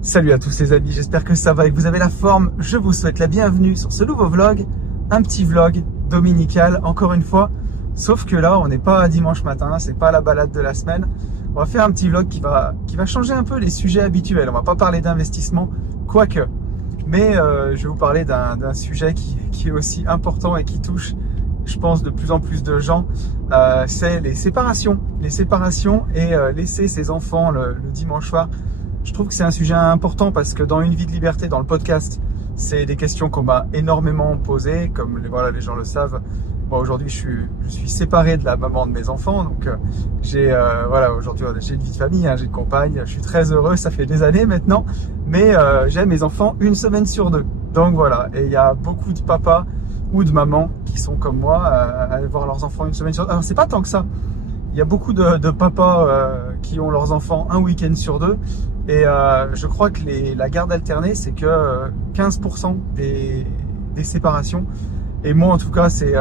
Salut à tous les amis, j'espère que ça va et que vous avez la forme. Je vous souhaite la bienvenue sur ce nouveau vlog, un petit vlog dominical encore une fois. Sauf que là, on n'est pas dimanche matin, c'est pas la balade de la semaine. On va faire un petit vlog qui va changer un peu les sujets habituels. On va pas parler d'investissement, quoique. Mais je vais vous parler d'un sujet qui est aussi important et qui touche, je pense, de plus en plus de gens. C'est les séparations. Les séparations et laisser ses enfants le dimanche soir. Je trouve que c'est un sujet important parce que dans Une vie de liberté, dans le podcast, c'est des questions qu'on m'a énormément posées. Comme les gens le savent, moi aujourd'hui je suis séparé de la maman de mes enfants. Donc aujourd'hui j'ai une vie de famille, j'ai une compagne, je suis très heureux, ça fait des années maintenant. Mais j'ai mes enfants une semaine sur deux. Donc voilà, et il y a beaucoup de papas ou de mamans qui sont comme moi à voir leurs enfants une semaine sur deux. Alors c'est pas tant que ça. Il y a beaucoup de papas qui ont leurs enfants un week-end sur deux. Et je crois que la garde alternée, c'est que 15% des séparations. Et moi, en tout cas, c'est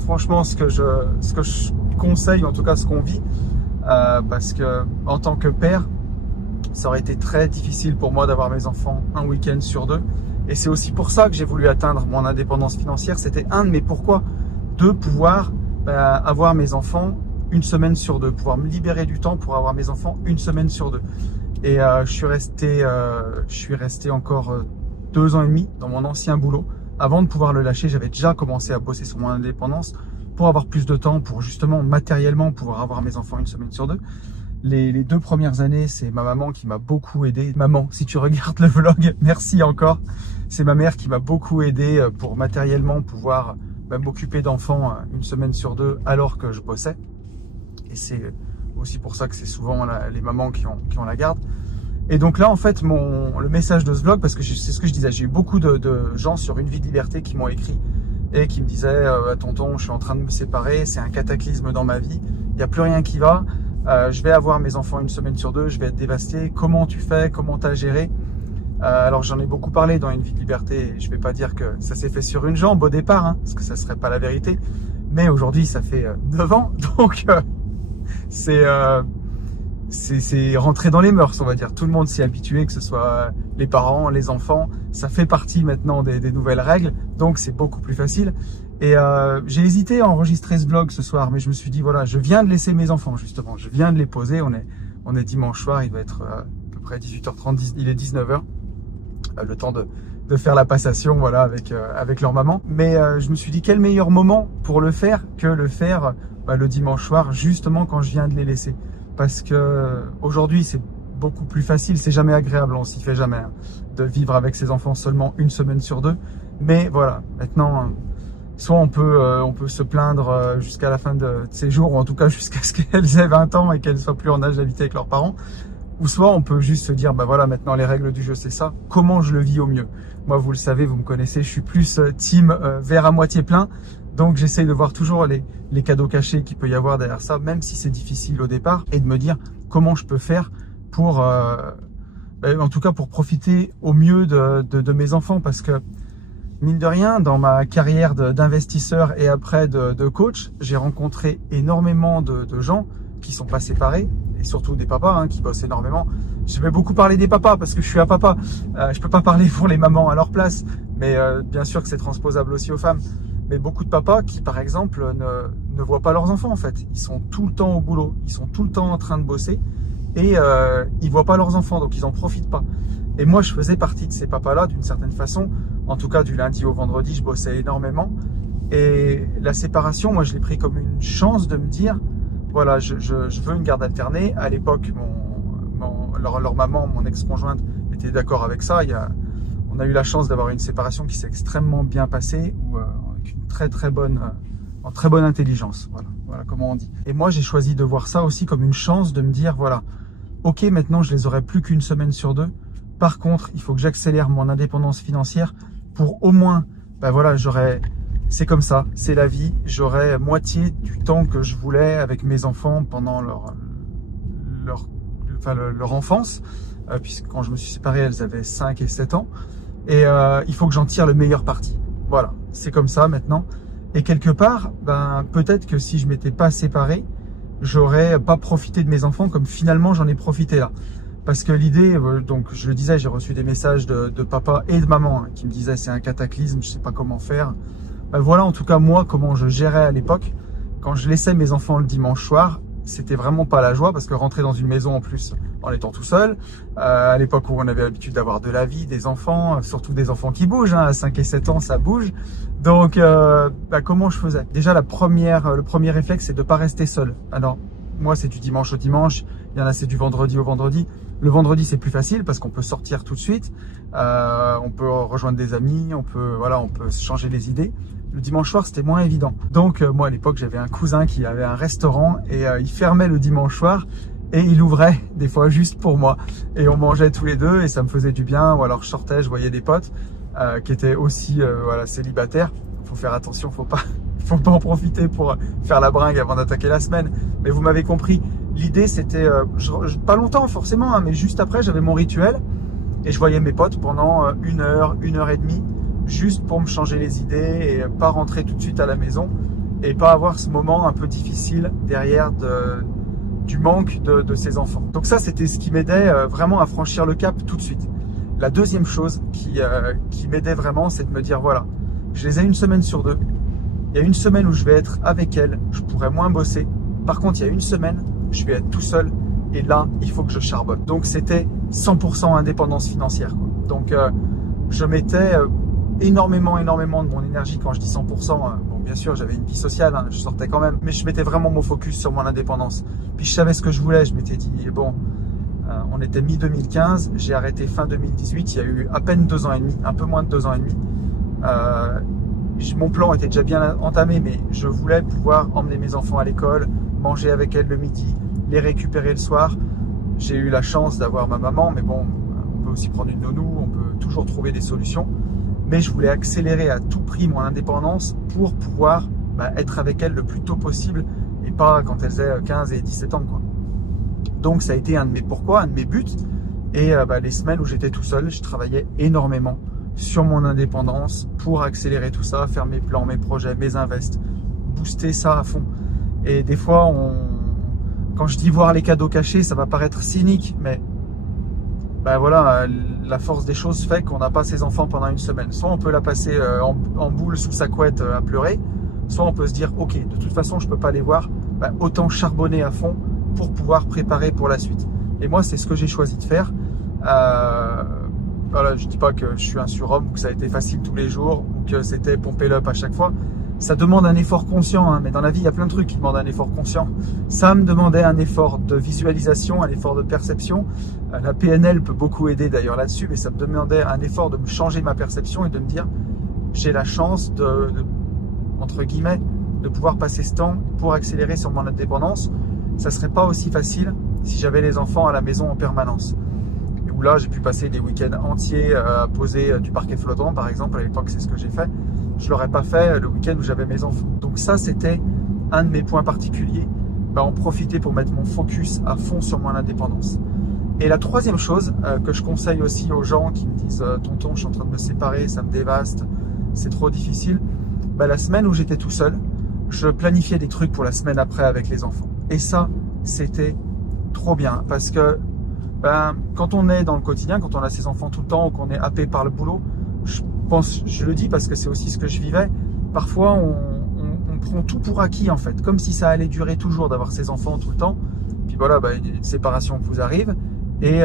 franchement ce que je conseille, en tout cas ce qu'on vit. Parce que en tant que père, ça aurait été très difficile pour moi d'avoir mes enfants un week-end sur deux. Et c'est aussi pour ça que j'ai voulu atteindre mon indépendance financière. C'était un de mes pourquoi, de pouvoir avoir mes enfants une semaine sur deux, pouvoir me libérer du temps pour avoir mes enfants une semaine sur deux. Et je suis resté encore 2 ans et demi dans mon ancien boulot. Avant de pouvoir le lâcher, j'avais déjà commencé à bosser sur mon indépendance pour avoir plus de temps, pour justement matériellement pouvoir avoir mes enfants une semaine sur deux. Les 2 premières années, c'est ma maman qui m'a beaucoup aidé. Maman, si tu regardes le vlog, merci encore. C'est ma mère qui m'a beaucoup aidé pour matériellement pouvoir m'occuper d'enfants une semaine sur deux alors que je bossais. Et c'est aussi pour ça que c'est souvent les mamans qui ont la garde. Et donc là, en fait, le message de ce vlog, parce que c'est ce que je disais, j'ai eu beaucoup de gens sur Une vie de liberté qui m'ont écrit et qui me disaient tonton, je suis en train de me séparer, c'est un cataclysme dans ma vie, il n'y a plus rien qui va, je vais avoir mes enfants une semaine sur deux, je vais être dévasté, comment tu fais, comment tu as géré? Alors j'en ai beaucoup parlé dans Une vie de liberté, je vais pas dire que ça s'est fait sur une jambe au départ, parce que ça serait pas la vérité, mais aujourd'hui ça fait 9 ans, donc c'est rentré dans les mœurs, on va dire. Tout le monde s'y est habitué, que ce soit les parents, les enfants. Ça fait partie maintenant des nouvelles règles, donc c'est beaucoup plus facile. Et j'ai hésité à enregistrer ce vlog ce soir, mais je me suis dit, voilà, je viens de laisser mes enfants, justement. Je viens de les poser, on est dimanche soir, il va être à peu près 18h30, il est 19h. Le temps de faire la passation, voilà, avec leur maman. Mais je me suis dit, quel meilleur moment pour le faire que le faire le dimanche soir, justement quand je viens de les laisser. Parce que aujourd'hui c'est beaucoup plus facile, c'est jamais agréable, on s'y fait jamais, de vivre avec ses enfants seulement une semaine sur deux. Mais voilà, maintenant, soit on peut se plaindre jusqu'à la fin de ses jours, ou en tout cas jusqu'à ce qu'elles aient 20 ans et qu'elles soient plus en âge d'habiter avec leurs parents. Ou soit on peut juste se dire, voilà, maintenant les règles du jeu c'est ça, comment je le vis au mieux. Moi, vous le savez, vous me connaissez, je suis plus team verre à moitié plein. Donc j'essaye de voir toujours les cadeaux cachés qu'il peut y avoir derrière ça, même si c'est difficile au départ, et de me dire comment je peux faire pour, en tout cas pour profiter au mieux de mes enfants. Parce que, mine de rien, dans ma carrière d'investisseur et après de coach, j'ai rencontré énormément de gens qui sont pas séparés, et surtout des papas qui bossent énormément. Je vais beaucoup parler des papas parce que je suis un papa. Je peux pas parler pour les mamans à leur place, mais bien sûr que c'est transposable aussi aux femmes. Mais beaucoup de papas qui, par exemple, ne voient pas leurs enfants, en fait. Ils sont tout le temps au boulot, ils sont tout le temps en train de bosser et ils voient pas leurs enfants, donc ils en profitent pas. Et moi, je faisais partie de ces papas-là, d'une certaine façon. En tout cas, du lundi au vendredi, je bossais énormément. Et la séparation, moi, je l'ai pris comme une chance de me dire, voilà, je veux une garde alternée. À l'époque, leur maman, mon ex-conjointe, était d'accord avec ça. On a eu la chance d'avoir une séparation qui s'est extrêmement bien passée, avec une très bonne intelligence, voilà comment on dit. Et moi j'ai choisi de voir ça aussi comme une chance de me dire, voilà, ok, maintenant je les aurai plus qu'une semaine sur deux. Par contre, il faut que j'accélère mon indépendance financière pour au moins, c'est comme ça, c'est la vie, j'aurai moitié du temps que je voulais avec mes enfants pendant leur enfance, puisque quand je me suis séparé, elles avaient 5 et 7 ans. Et il faut que j'en tire le meilleur parti. Voilà, c'est comme ça maintenant. Et quelque part, peut-être que si je m'étais pas séparé, j'aurais pas profité de mes enfants comme finalement j'en ai profité là. Parce que l'idée, donc je le disais, j'ai reçu des messages de papa et de maman qui me disaient c'est un cataclysme, je sais pas comment faire. Voilà en tout cas moi comment je gérais à l'époque. Quand je laissais mes enfants le dimanche soir, c'était vraiment pas la joie parce que rentrer dans une maison en plus en étant tout seul, à l'époque où on avait l'habitude d'avoir de la vie, des enfants, surtout des enfants qui bougent, à 5 et 7 ans ça bouge. Donc comment je faisais? Déjà le premier réflexe c'est de pas rester seul. Alors moi c'est du dimanche au dimanche, il y en a c'est du vendredi au vendredi. Le vendredi c'est plus facile parce qu'on peut sortir tout de suite, on peut rejoindre des amis, on peut se changer les idées. Le dimanche soir c'était moins évident. Donc moi à l'époque j'avais un cousin qui avait un restaurant et il fermait le dimanche soir et il ouvrait des fois juste pour moi et on mangeait tous les deux et ça me faisait du bien. Ou alors je sortais, je voyais des potes qui étaient aussi célibataires. Faut faire attention, faut pas en profiter pour faire la bringue avant d'attaquer la semaine. Mais vous m'avez compris. L'idée c'était pas longtemps forcément, mais juste après j'avais mon rituel et je voyais mes potes pendant 1 heure, 1 heure et demie, juste pour me changer les idées et pas rentrer tout de suite à la maison et pas avoir ce moment un peu difficile derrière du manque de ses enfants. Donc ça c'était ce qui m'aidait vraiment à franchir le cap tout de suite. La deuxième chose qui m'aidait vraiment, c'est de me dire voilà, je les ai 1 semaine sur 2. Il y a 1 semaine où je vais être avec elles, je pourrais moins bosser. Par contre, il y a 1 semaine, je vais être tout seul et là, il faut que je charbonne. Donc, c'était 100% indépendance financière, quoi. Donc, je mettais énormément de mon énergie. Quand je dis 100%, bon, bien sûr, j'avais une vie sociale, hein, je sortais quand même, mais je mettais vraiment mon focus sur mon indépendance. Puis, je savais ce que je voulais. Je m'étais dit, bon, on était mi-2015, j'ai arrêté fin 2018. Il y a eu à peine 2 ans et demi, un peu moins de 2 ans et demi. Mon plan était déjà bien entamé, mais je voulais pouvoir emmener mes enfants à l'école, manger avec elles le midi, les récupérer le soir. J'ai eu la chance d'avoir ma maman, mais bon, on peut aussi prendre une nounou, on peut toujours trouver des solutions. Mais je voulais accélérer à tout prix mon indépendance pour pouvoir être avec elles le plus tôt possible et pas quand elles aient 15 et 17 ans, quoi. Donc ça a été un de mes buts. Et les semaines où j'étais tout seul, je travaillais énormément sur mon indépendance pour accélérer tout ça, faire mes plans, mes projets, mes invests, booster ça à fond. Et des fois, quand je dis voir les cadeaux cachés, ça va paraître cynique, mais voilà, la force des choses fait qu'on n'a pas ses enfants pendant 1 semaine. Soit on peut la passer en boule sous sa couette à pleurer, soit on peut se dire ok, de toute façon je peux pas les voir, autant charbonner à fond pour pouvoir préparer pour la suite. Et moi c'est ce que j'ai choisi de faire. Voilà, je dis pas que je suis un surhomme ou que ça a été facile tous les jours ou que c'était pomper l'up à chaque fois. Ça demande un effort conscient, hein, mais dans la vie, il y a plein de trucs qui demandent un effort conscient. Ça me demandait un effort de visualisation, un effort de perception. La PNL peut beaucoup aider d'ailleurs là-dessus, mais ça me demandait un effort de me changer ma perception et de me dire j'ai la chance entre guillemets, de pouvoir passer ce temps pour accélérer sur mon indépendance. Ça serait pas aussi facile si j'avais les enfants à la maison en permanence. Où là, j'ai pu passer des week-ends entiers à poser du parquet flottant, par exemple. À l'époque, c'est ce que j'ai fait. Je l'aurais pas fait le week-end où j'avais mes enfants. Donc ça, c'était un de mes points particuliers. En profiter pour mettre mon focus à fond sur mon indépendance. Et la troisième chose que je conseille aussi aux gens qui me disent « Tonton, je suis en train de me séparer, ça me dévaste, c'est trop difficile ». La semaine où j'étais tout seul, je planifiais des trucs pour la semaine après avec les enfants. Et ça, c'était trop bien parce que quand on est dans le quotidien, quand on a ses enfants tout le temps ou qu'on est happé par le boulot, je le dis parce que c'est aussi ce que je vivais, parfois on prend tout pour acquis en fait, comme si ça allait durer toujours d'avoir ses enfants tout le temps. Puis voilà, une séparation vous arrive et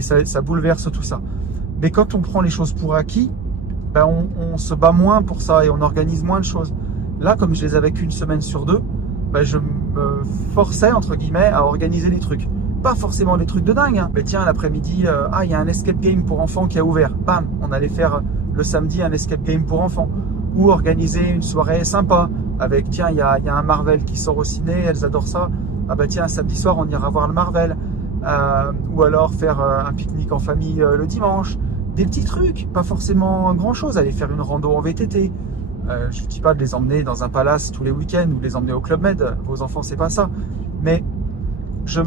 ça bouleverse tout ça. Mais quand on prend les choses pour acquis, on se bat moins pour ça et on organise moins de choses. Là, comme je les avais qu'1 semaine sur 2, je me forçais entre guillemets à organiser les trucs. Pas forcément des trucs de dingue, hein. Mais tiens, l'après-midi, il y a un escape game pour enfants qui a ouvert. Bam, on allait faire le samedi un escape game pour enfants. Ou organiser une soirée sympa avec, tiens, il y a un Marvel qui sort au ciné, elles adorent ça. Ah tiens, samedi soir, on ira voir le Marvel. Ou alors faire un pique-nique en famille le dimanche. Des petits trucs, pas forcément grand-chose. Aller faire une rando en VTT. Je ne dis pas de les emmener dans un palace tous les week-ends ou de les emmener au Club Med. Vos enfants, c'est pas ça. Mais je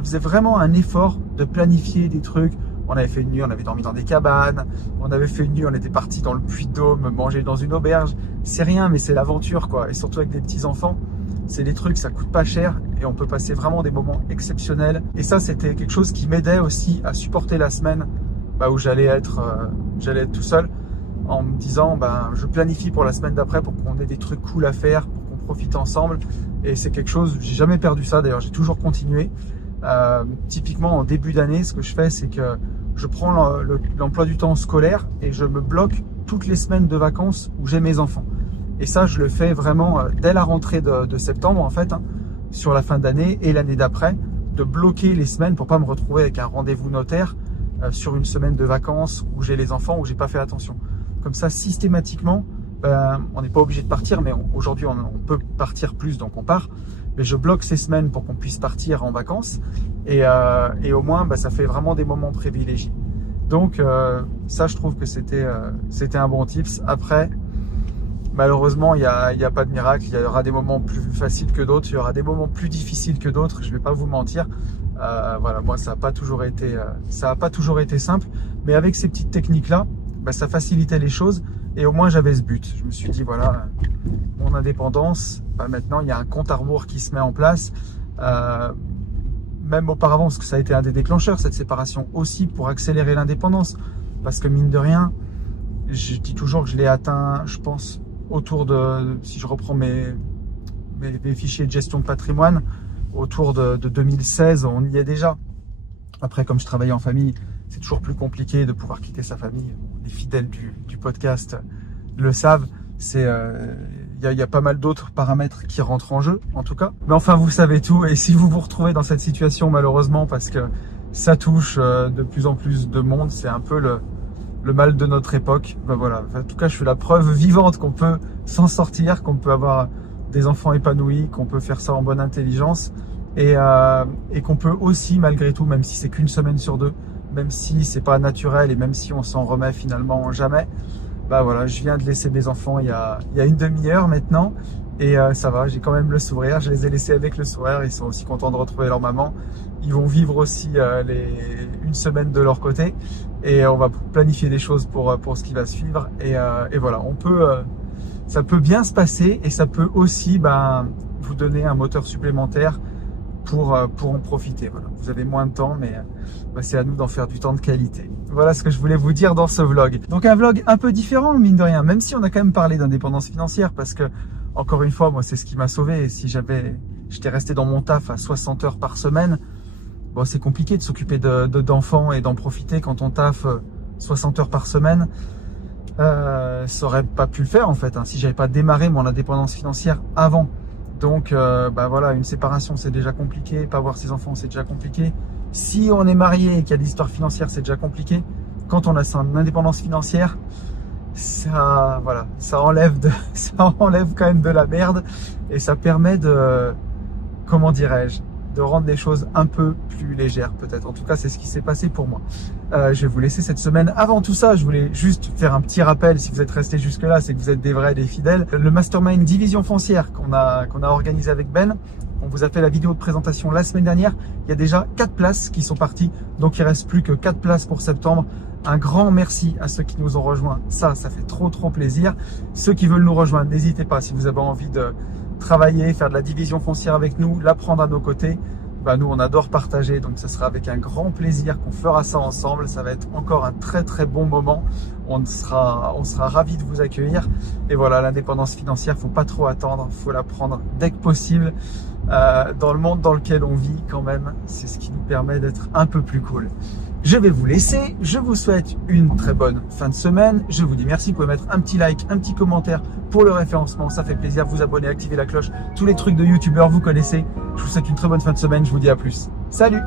faisais vraiment un effort de planifier des trucs. On avait fait une nuit, on avait dormi dans des cabanes. On avait fait une nuit, on était parti dans le Puy-de-Dôme, manger dans une auberge. C'est rien, mais c'est l'aventure, quoi. Et surtout avec des petits enfants. C'est des trucs, ça coûte pas cher et on peut passer vraiment des moments exceptionnels. Et ça, c'était quelque chose qui m'aidait aussi à supporter la semaine où j'allais être tout seul, en me disant je planifie pour la semaine d'après pour qu'on ait des trucs cool à faire, pour qu'on profite ensemble. Et c'est quelque chose, j'ai jamais perdu ça, d'ailleurs j'ai toujours continué. Typiquement en début d'année, ce que je fais, c'est que je prends l'emploi du temps scolaire et je me bloque toutes les semaines de vacances où j'ai mes enfants. Et ça, je le fais vraiment dès la rentrée de septembre, en fait, sur la fin d'année et l'année d'après, de bloquer les semaines pour pas me retrouver avec un rendez-vous notaire sur une semaine de vacances où j'ai les enfants, où j'ai pas fait attention. Comme ça, systématiquement, on n'est pas obligé de partir, mais aujourd'hui, on peut partir plus, donc on part. Mais je bloque ces semaines pour qu'on puisse partir en vacances. Et au moins, ça fait vraiment des moments privilégiés. Donc, ça, je trouve que c'était un bon tips. Après, malheureusement, il y a pas de miracle. Il y aura des moments plus faciles que d'autres. Il y aura des moments plus difficiles que d'autres. Je vais pas vous mentir. Voilà, moi, ça a pas toujours été simple. Mais avec ces petites techniques-là, ça facilitait les choses. Et au moins, j'avais ce but. Je me suis dit, voilà, mon indépendance, maintenant, il y a un compte à rebours qui se met en place. Même auparavant, parce que ça a été un des déclencheurs, cette séparation aussi, pour accélérer l'indépendance. Parce que mine de rien, je dis toujours que je l'ai atteint, je pense, autour de, si je reprends mes fichiers de gestion de patrimoine, autour de 2016, on y est déjà. Après, comme je travaillais en famille, c'est toujours plus compliqué de pouvoir quitter sa famille. Les fidèles du podcast le savent. Il y a pas mal d'autres paramètres qui rentrent en jeu, en tout cas. Mais enfin, vous savez tout. Et si vous vous retrouvez dans cette situation, malheureusement, parce que ça touche de plus en plus de monde, c'est un peu le mal de notre époque. Voilà. En tout cas, je suis la preuve vivante qu'on peut s'en sortir, qu'on peut avoir des enfants épanouis, qu'on peut faire ça en bonne intelligence et qu'on peut aussi, malgré tout, même si c'est qu'une semaine sur deux, même si c'est pas naturel et même si on s'en remet finalement jamais, voilà, je viens de laisser mes enfants il y a une demi-heure maintenant et ça va, j'ai quand même le sourire, je les ai laissés avec le sourire, ils sont aussi contents de retrouver leur maman, ils vont vivre aussi une semaine de leur côté et on va planifier des choses pour ce qui va suivre et voilà, ça peut bien se passer et ça peut aussi vous donner un moteur supplémentaire pour en profiter. Voilà. Vous avez moins de temps, mais c'est à nous d'en faire du temps de qualité. Voilà ce que je voulais vous dire dans ce vlog. Donc un vlog un peu différent, mine de rien, même si on a quand même parlé d'indépendance financière, parce que, encore une fois, moi, c'est ce qui m'a sauvé. Et si j'étais resté dans mon taf à 60 heures par semaine, c'est compliqué de s'occuper d'enfants et d'en profiter quand on taffe 60 heures par semaine. Ça aurait pas pu le faire, en fait, si j'avais pas démarré mon indépendance financière avant. Donc, voilà, une séparation, c'est déjà compliqué. Pas voir ses enfants, c'est déjà compliqué. Si on est marié et qu'il y a des histoires financières, c'est déjà compliqué. Quand on a son indépendance financière, ça enlève quand même de la merde. Et ça permet de, comment dirais-je, de rendre les choses un peu plus légères, peut-être. En tout cas, c'est ce qui s'est passé pour moi. Je vais vous laisser cette semaine. Avant tout ça, je voulais juste faire un petit rappel. Si vous êtes restés jusque-là, c'est que vous êtes des vrais, des fidèles. Le Mastermind Division Foncière qu'on a organisé avec Ben, on vous a fait la vidéo de présentation la semaine dernière. Il y a déjà 4 places qui sont parties. Donc, il reste plus que 4 places pour septembre. Un grand merci à ceux qui nous ont rejoints. Ça fait trop plaisir. Ceux qui veulent nous rejoindre, n'hésitez pas. Si vous avez envie de travailler, faire de la division foncière avec nous, l'apprendre à nos côtés, nous on adore partager, donc ce sera avec un grand plaisir qu'on fera ça ensemble. Ça va être encore un très bon moment. On sera ravis de vous accueillir. Et voilà, l'indépendance financière, faut pas trop attendre, faut la prendre dès que possible. Dans le monde dans lequel on vit quand même, c'est ce qui nous permet d'être un peu plus cool. Je vais vous laisser, je vous souhaite une très bonne fin de semaine. Je vous dis merci, vous pouvez mettre un petit like, un petit commentaire pour le référencement, ça fait plaisir. Vous abonner, activer la cloche, tous les trucs de youtubeurs, vous connaissez. Je vous souhaite une très bonne fin de semaine, je vous dis à plus. Salut!